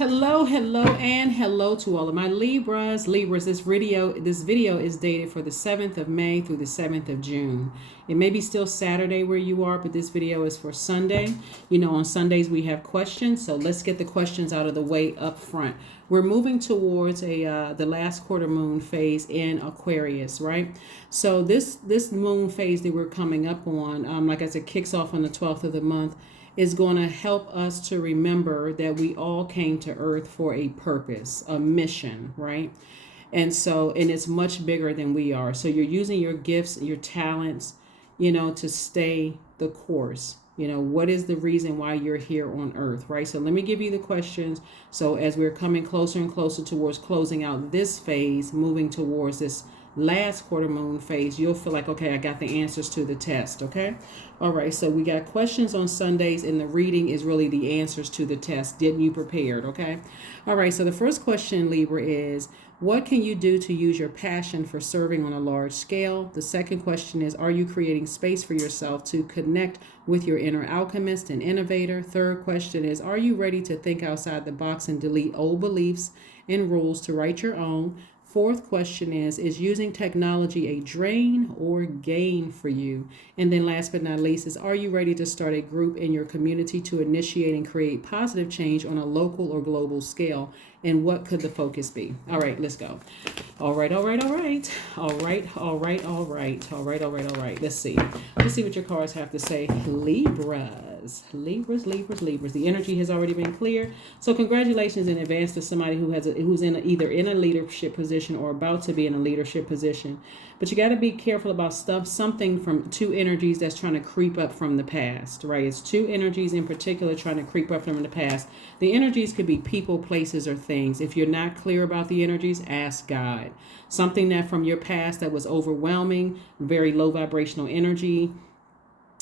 Hello, hello, and hello to all of my Libras. Libras, this video is dated for the 7th of May through the 7th of June. It may be still Saturday where you are, but this video is for Sunday. You know, on Sundays we have questions, so let's get the questions out of the way up front. We're moving towards the last quarter moon phase in Aquarius, right? So this moon phase that we're coming up on, like I said, kicks off on the 12th of the month, is going to help us to remember that we all came to earth for a purpose, a mission, right? And it's much bigger than we are. So you're using your gifts, your talents, to stay the course. What is the reason why you're here on earth, right? So let me give you the questions. So as we're coming closer and closer towards closing out this phase, moving towards this last quarter moon phase, you'll feel like, okay, I got the answers to the test, okay? All right, so we got questions on Sundays, and the reading is really the answers to the test. Getting you prepared, okay? All right, so the first question, Libra, is what can you do to use your passion for serving on a large scale? The second question is, are you creating space for yourself to connect with your inner alchemist and innovator? Third question is, are you ready to think outside the box and delete old beliefs and rules to write your own? Fourth question is using technology a drain or gain for you? And then last but not least is, are you ready to start a group in your community to initiate and create positive change on a local or global scale? And what could the focus be? All right, let's go. All right. Let's see what your cards have to say. Libras. The energy has already been clear. So congratulations in advance to somebody who's either in a leadership position or about to be in a leadership position. But you got to be careful about something from two energies that's trying to creep up from the past, right? It's two energies in particular trying to creep up from the past. The energies could be people, places, or things. If you're not clear about the energies, ask God. Something that from your past that was overwhelming, very low vibrational energy.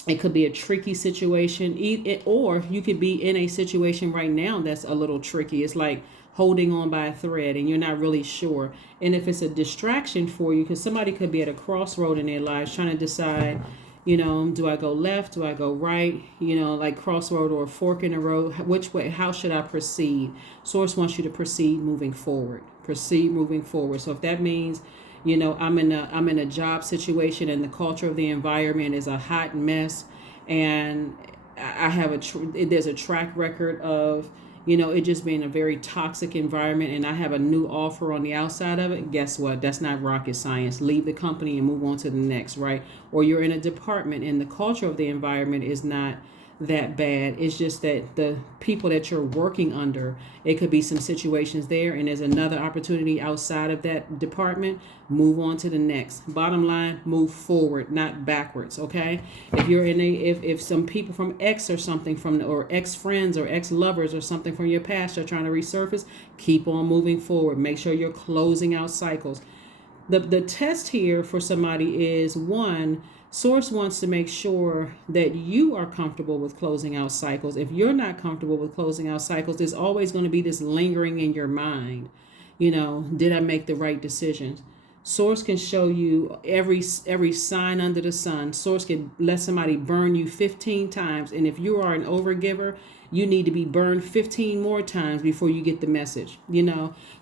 It could be a tricky situation, or you could be in a situation right now that's a little tricky. It's like holding on by a thread and you're not really sure. And if it's a distraction for you, because somebody could be at a crossroad in their lives trying to decide, do I go left? Do I go right? Like crossroad or a fork in the road. Which way? How should I proceed? Source wants you to proceed moving forward. So if that means, I'm in a job situation and the culture of the environment is a hot mess, and I have there's a track record of it just being a very toxic environment, and I have a new offer on the outside of it. Guess what? That's not rocket science. Leave the company and move on to the next, right? Or you're in a department and the culture of the environment is not that bad. It's just that the people that you're working under, it could be some situations there, and there's another opportunity outside of that department. Move on to the next. Bottom line, move forward, not backwards. Okay. If you're if some people from ex or something or ex friends or ex lovers or something from your past are trying to resurface, keep on moving forward. Make sure you're closing out cycles. The test here for somebody is, one, Source wants to make sure that you are comfortable with closing out cycles. If you're not comfortable with closing out cycles, there's always going to be this lingering in your mind. Did I make the right decisions? Source can show you every sign under the sun. Source can let somebody burn you 15 times. And if you are an overgiver, you need to be burned 15 more times before you get the message,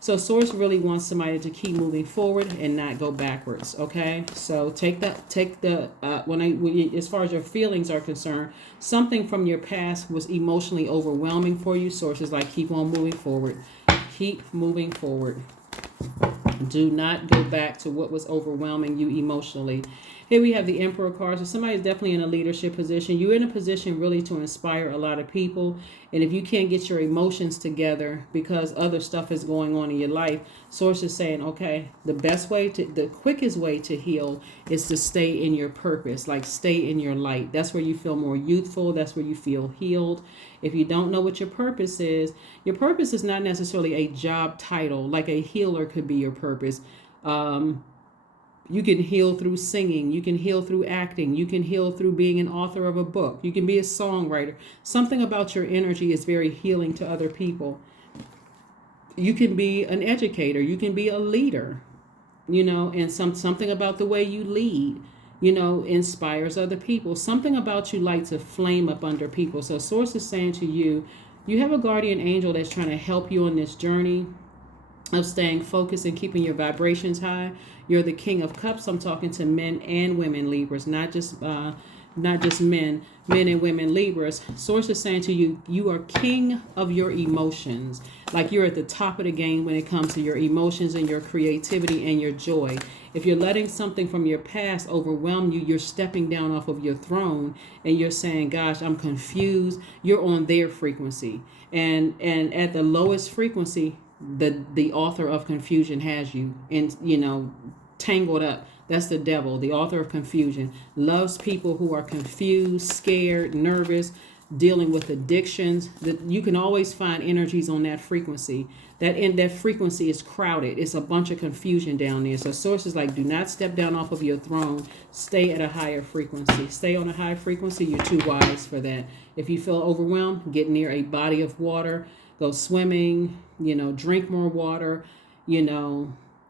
So Source really wants somebody to keep moving forward and not go backwards, okay? So as far as your feelings are concerned, something from your past was emotionally overwhelming for you. Source is like, keep on moving forward. Keep moving forward. Do not go back to what was overwhelming you emotionally. Here we have the Emperor card. So somebody's definitely in a leadership position. You're in a position really to inspire a lot of people. And if you can't get your emotions together because other stuff is going on in your life, Source is saying, okay, the quickest way to heal is to stay in your purpose, like stay in your light. That's where you feel more youthful. That's where you feel healed. If you don't know what your purpose is not necessarily a job title. Like a healer could be your purpose. You can heal through singing. You can heal through acting. You can heal through being an author of a book. You can be a songwriter. Something about your energy is very healing to other people. You can be an educator. You can be a leader, and something about the way you lead, inspires other people. Something about you lights a flame up under people. So Source is saying to you, You have a guardian angel that's trying to help you on this journey of staying focused and keeping your vibrations high. You're the King of Cups. I'm talking to men and women Libras, not just men and women Libras. Source is saying to you, you are king of your emotions. Like you're at the top of the game when it comes to your emotions and your creativity and your joy. If you're letting something from your past overwhelm you, you're stepping down off of your throne and you're saying, gosh, I'm confused. You're on their frequency. And at the lowest frequency, the author of confusion has you, and tangled up. That's the devil, the author of confusion. Loves people who are confused, scared, nervous, dealing with addictions. That you can always find energies on that frequency. That frequency is crowded. It's a bunch of confusion down there. So sources like, do not step down off of your throne. Stay at a higher frequency. Stay on a high frequency. You're too wise for that. If you feel overwhelmed, get near a body of water. Go swimming, drink more water,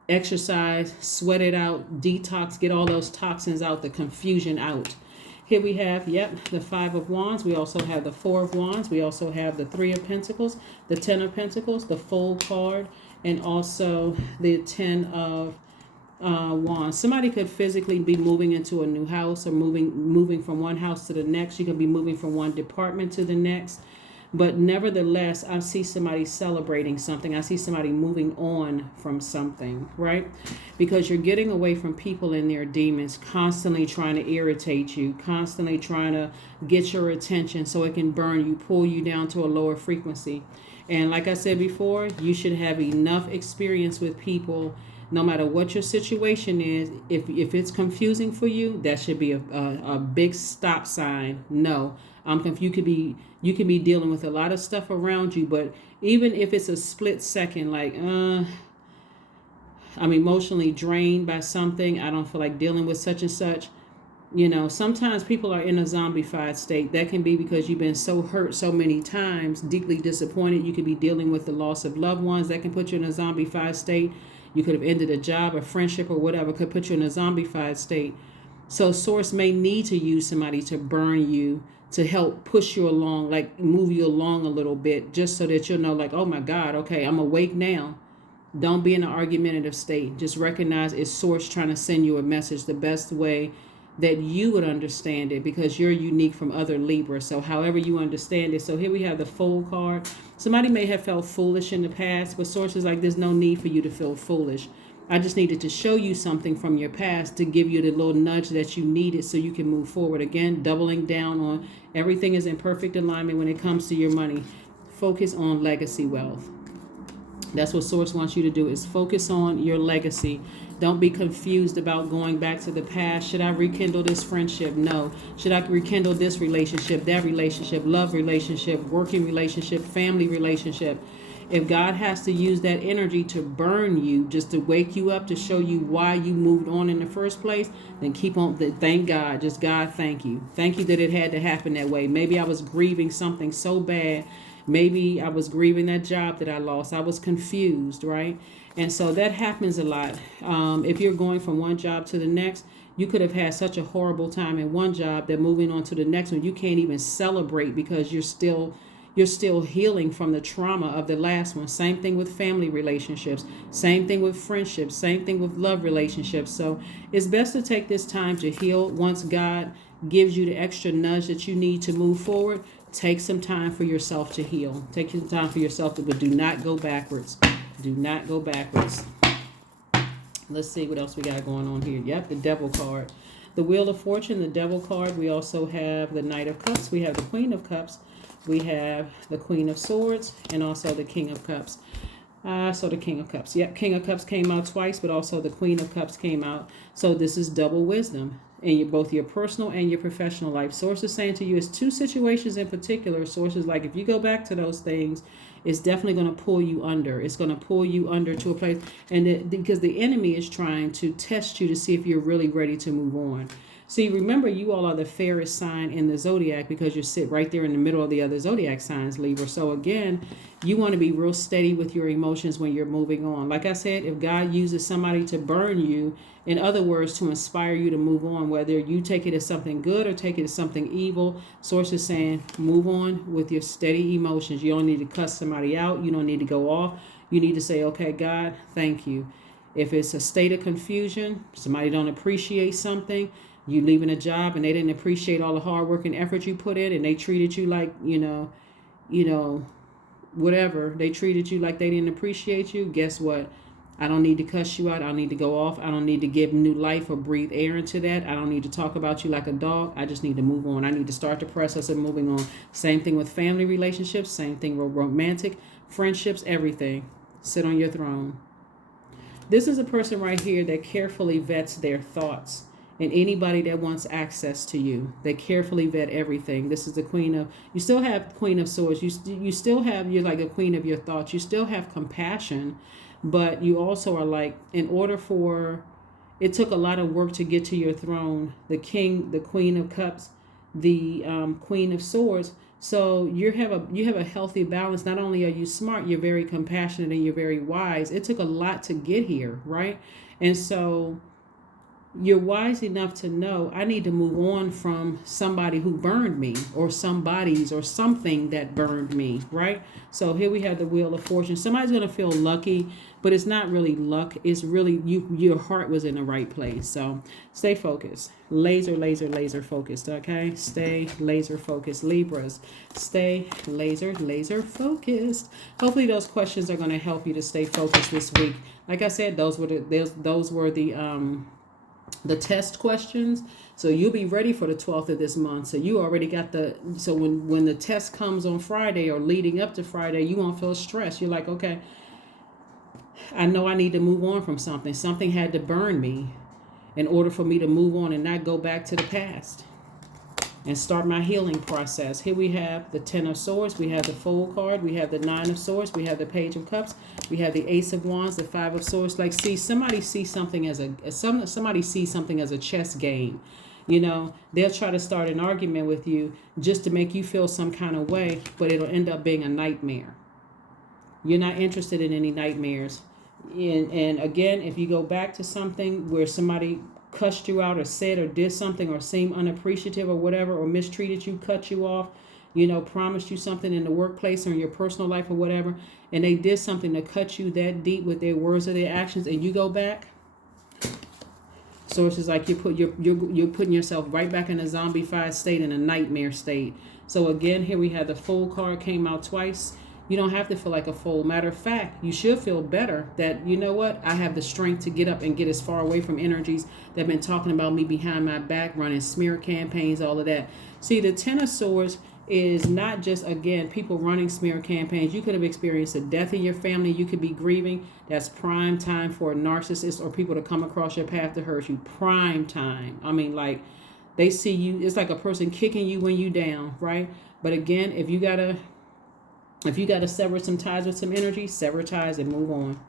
exercise, sweat it out, detox, get all those toxins out, the confusion out. Here we have, the 5 of Wands. We also have the 4 of Wands. We also have the 3 of Pentacles, the 10 of Pentacles, the Fool card, and also the 10 of Wands. Somebody could physically be moving into a new house or moving from one house to the next. You could be moving from one department to the next. But nevertheless, I see somebody celebrating something. I see somebody moving on from something, right? Because you're getting away from people and their demons, constantly trying to irritate you, constantly trying to get your attention so it can burn you, pull you down to a lower frequency. And like I said before, you should have enough experience with people, no matter what your situation is. If it's confusing for you, that should be a big stop sign. No, I'm confused. You could be dealing with a lot of stuff around you, but even if it's a split second, like I'm emotionally drained by something, I don't feel like dealing with such and such. Sometimes people are in a zombified state. That can be because you've been so hurt so many times, deeply disappointed. You could be dealing with the loss of loved ones. That can put you in a zombified state. You could have ended a job, a friendship, or whatever could put you in a zombified state. So source may need to use somebody to burn you, to help push you along, like move you along a little bit, just so that you'll know, like, oh my God, okay, I'm awake now. Don't be in an argumentative state. Just recognize it's source trying to send you a message the best way that you would understand it, because you're unique from other Libras. So however you understand it. So here we have the Fool card. Somebody may have felt foolish in the past, but sources like, there's no need for you to feel foolish. I just needed to show you something from your past to give you the little nudge that you needed so you can move forward. Again, doubling down on everything is in perfect alignment when it comes to your money. Focus on legacy wealth. That's what Source wants you to do, is focus on your legacy. Don't be confused about going back to the past. Should I rekindle this friendship? No. Should I rekindle this relationship, that relationship, love relationship, working relationship, family relationship? If God has to use that energy to burn you, just to wake you up, to show you why you moved on in the first place, then keep on. Thank God. Just God, thank you. Thank you that it had to happen that way. Maybe I was grieving something so bad. Maybe I was grieving that job that I lost. I was confused, right? And so that happens a lot. If you're going from one job to the next, you could have had such a horrible time in one job that moving on to the next one, you can't even celebrate because you're still healing from the trauma of the last one. Same thing with family relationships. Same thing with friendships. Same thing with love relationships. So it's best to take this time to heal. Once God gives you the extra nudge that you need to move forward, take some time for yourself to heal. Take some time for yourself, but do not go backwards. Do not go backwards. Let's see what else we got going on here. Yep, the Devil card. The Wheel of Fortune, the Devil card. We also have the Knight of Cups. We have the Queen of Cups. We have the Queen of Swords and also the King of Cups. So the King of Cups. Yep, King of Cups came out twice, but also the Queen of Cups came out. So this is double wisdom in both your personal and your professional life. Source is saying to you, it's two situations in particular. Source is like, if you go back to those things, it's definitely going to pull you under. It's going to pull you under to a place. And because the enemy is trying to test you to see if you're really ready to move on. See, remember, you all are the fairest sign in the zodiac because you sit right there in the middle of the other zodiac signs, Libra. So again, you want to be real steady with your emotions when you're moving on. Like I said, if God uses somebody to burn you, in other words, to inspire you to move on, whether you take it as something good or take it as something evil, Source is saying move on with your steady emotions. You don't need to cuss somebody out. You don't need to go off. You need to say, okay, God, thank you. If it's a state of confusion, somebody don't appreciate something, you leaving a job and they didn't appreciate all the hard work and effort you put in, and they treated you like, whatever. They treated you like they didn't appreciate you. Guess what? I don't need to cuss you out. I don't need to go off. I don't need to give new life or breathe air into that. I don't need to talk about you like a dog. I just need to move on. I need to start the process of moving on. Same thing with family relationships. Same thing with romantic friendships, everything. Sit on your throne. This is a person right here that carefully vets their thoughts. And anybody that wants access to you, they carefully vet everything. This is the queen of, you still have queen of swords. You still have, you're like a queen of your thoughts. You still have compassion, but you also are like, in order for, it took a lot of work to get to your throne. The king, the queen of cups, the queen of swords. So you have a healthy balance. Not only are you smart, you're very compassionate and you're very wise. It took a lot to get here, right? And so you're wise enough to know I need to move on from somebody who burned me, or somebody's or something that burned me, right? So here we have the Wheel of Fortune. Somebody's going to feel lucky, but it's not really luck. It's really your heart was in the right place. So stay focused. Laser focused, okay? Stay laser focused, Libras. Stay laser focused. Hopefully those questions are going to help you to stay focused this week. Like I said, those were the test questions, so you'll be ready for the 12th of this month. So you already got so when the test comes on Friday or leading up to Friday, you won't feel stressed. You're like, okay, I know I need to move on from something had to burn me in order for me to move on and not go back to the past and start my healing process. Here we have the Ten of Swords, we have the Fool card, we have the Nine of Swords, we have the Page of Cups, we have the Ace of Wands, the Five of Swords. Like, somebody sees something as a chess game. They'll try to start an argument with you just to make you feel some kind of way, but it'll end up being a nightmare. You're not interested in any nightmares. And again, if you go back to something where somebody cussed you out or said or did something or seemed unappreciative or whatever, or mistreated you, cut you off, promised you something in the workplace or in your personal life or whatever, and they did something to cut you that deep with their words or their actions, and you go back, sources like you're putting yourself right back in a zombified state, in a nightmare state. So again, here we have the Fool card came out twice. You don't have to feel like a fool. Matter of fact, you should feel better that, you know what, I have the strength to get up and get as far away from energies that have been talking about me behind my back, running smear campaigns, all of that. See, the Ten of Swords is not just, again, people running smear campaigns. You could have experienced a death in your family. You could be grieving. That's prime time for a narcissist or people to come across your path to hurt you. Prime time. I mean, like, they see you. It's like a person kicking you when you down, right? But again, if you got to sever some ties with some energy, sever ties and move on.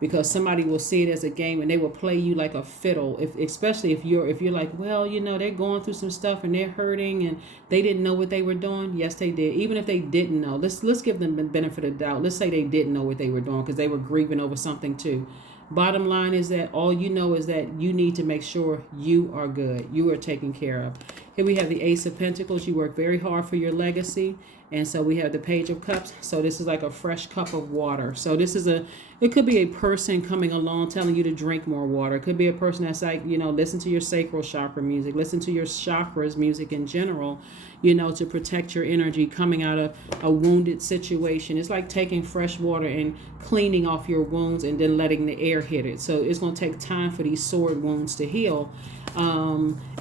Because somebody will see it as a game and they will play you like a fiddle. Especially if you're like, well, they're going through some stuff and they're hurting and they didn't know what they were doing. Yes, they did. Even if they didn't know, let's give them the benefit of the doubt. Let's say they didn't know what they were doing because they were grieving over something too. Bottom line is that all you know is that you need to make sure you are good. You are taken care of. Here we have the Ace of Pentacles. You work very hard for your legacy. And so we have the Page of Cups. So this is like a fresh cup of water. So it could be a person coming along telling you to drink more water. It could be a person that's like, listen to your sacral chakra music, listen to your chakras music in general, to protect your energy coming out of a wounded situation. It's like taking fresh water and cleaning off your wounds and then letting the air hit it. So it's going to take time for these sword wounds to heal.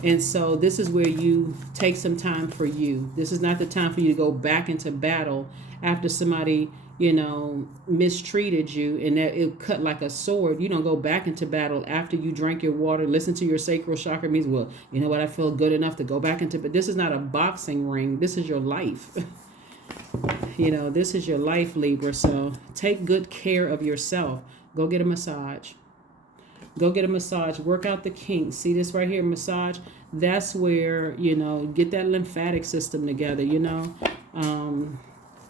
And so this is where you take some time for you. This is not the time for you to go back into battle after somebody, mistreated you and that it cut like a sword. You don't go back into battle after you drank your water, listen to your sacral chakra music. Well, you know what? I feel good enough to go back into, but this is not a boxing ring. This is your life. This is your life, Libra. So take good care of yourself. Go get a massage. Go get a massage. Work out the kinks. See this right here, massage. That's where, get that lymphatic system together,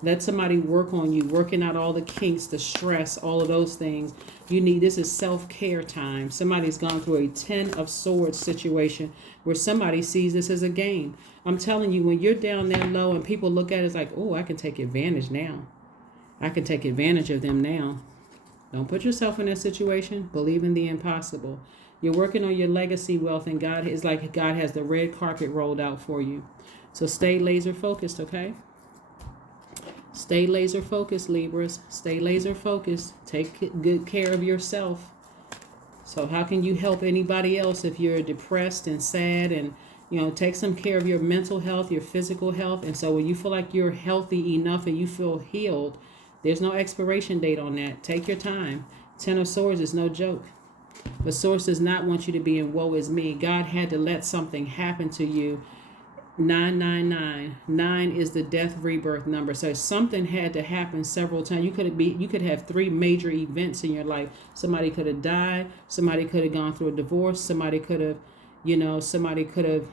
Let somebody work on you, working out all the kinks, the stress, all of those things. This is self-care time. Somebody's gone through a 10 of Swords situation where somebody sees this as a game. I'm telling you, when you're down there low and people look at it, it's like, oh, I can take advantage now. I can take advantage of them now. Don't put yourself in that situation. Believe in the impossible. You're working on your legacy wealth, and God has the red carpet rolled out for you. So stay laser focused, okay? Stay laser focused, Libras. Stay laser focused. Take good care of yourself. So how can you help anybody else if you're depressed and sad? And, take some care of your mental health, your physical health. And so when you feel like you're healthy enough and you feel healed, there's no expiration date on that. Take your time. 10 of Swords is no joke. The source does not want you to be in woe is me. God had to let something happen to you. 999. 9 is the death rebirth number. So something had to happen several times. You could have 3 major events in your life. Somebody could have died. Somebody could have gone through a divorce. Somebody could have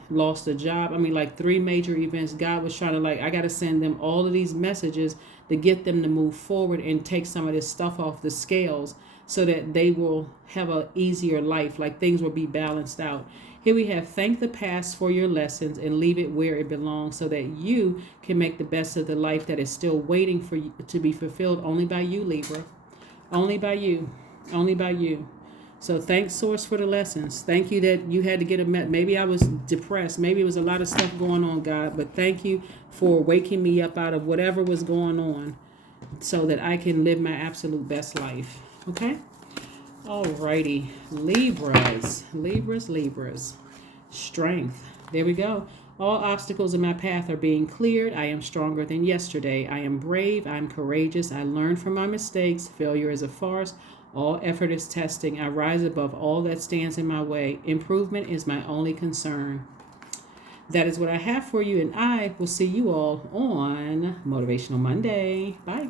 lost a job. 3 major events. God was trying to I got to send them all of these messages to get them to move forward and take some of this stuff off the scales so that they will have an easier life. Things will be balanced out. Here we have thank the past for your lessons and leave it where it belongs so that you can make the best of the life that is still waiting for you to be fulfilled only by you, Libra. Only by you. Only by you. So thanks, Source, for the lessons. Thank you that you had to get maybe I was depressed. Maybe it was a lot of stuff going on, God. But thank you for waking me up out of whatever was going on so that I can live my absolute best life. Okay? Alrighty. Libras. Strength. There we go. All obstacles in my path are being cleared. I am stronger than yesterday. I am brave. I am courageous. I learn from my mistakes. Failure is a farce. All effort is testing. I rise above all that stands in my way. Improvement is my only concern. That is what I have for you, and I will see you all on Motivational Monday. Bye.